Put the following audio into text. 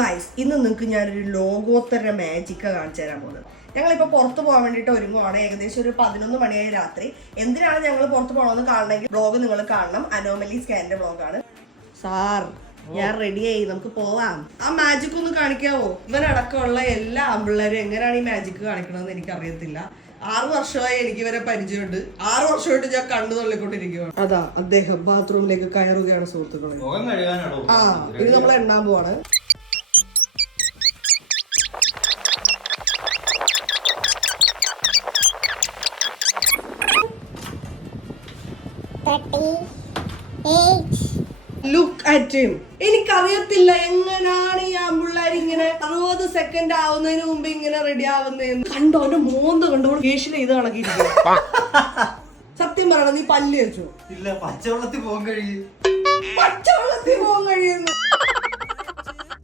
Guys, ഇന്ന് നിങ്ങൾക്ക് ഞാനൊരു ലോകോത്തര മാജിക്ക കാണിച്ചു തരാൻ പോകുന്നത്. ഞങ്ങളിപ്പോൾ പുറത്ത് പോകാൻ വേണ്ടിയിട്ട് ഒരുങ്ങുവാണ്. ഏകദേശം ഒരു 11 മണിയായി രാത്രി. എന്തിനാണ് ഞങ്ങൾ പുറത്ത് പോകണമെന്ന് കാണണമെങ്കിൽ വ്ളോഗ് നിങ്ങൾ കാണണം. അനോമലി സ്കാനിന്റെ വ്ളോഗാണ്. സാർ, ഞാൻ റെഡിയായി, നമുക്ക് പോവാം. ആ മാജിക് ഒന്ന് കാണിക്കാവോ? ഇവനടക്കമുള്ള എല്ലാ ആമ്പിള്ളേരും എങ്ങനെയാണ് ഈ മാജിക് കാണിക്കണമെന്ന് എനിക്ക് അറിയത്തില്ല. 6 വർഷമായി എനിക്ക് ഇവരെ പരിചയമുണ്ട്. 6 വർഷമായിട്ട് ഞാൻ കണ്ണു തള്ളിക്കൊണ്ടിരിക്കുകയാണ്. അതാ അദ്ദേഹം ബാത്റൂമിലേക്ക് കയറുകയാണ് സുഹൃത്തുക്കളെ. ആ, ഇത് നമ്മൾ എണ്ണാൻ പോവാണ്. Look at him. എനിക്കറിയത്തില്ല എങ്ങനെയാണ് ഈ ആമ്പിള്ളേർ ഇങ്ങനെ 60 സെക്കൻഡ് ആവുന്നതിന് മുമ്പ് ഇങ്ങനെ റെഡി ആവുന്നതെന്ന്. കണ്ടോ, അവന്റെ മോന്ത് കണ്ടോ, ഫേഷ്യൽ ചെയ്ത് കണക്കിരിക്കും. സത്യം പറയണം, നീ പല്ല് വെച്ചോ? ഇല്ല, പച്ചവെള്ളത്തിൽ പോകാൻ കഴിയും. പച്ചവെള്ളത്തിൽ പോകാൻ കഴിയുന്നു.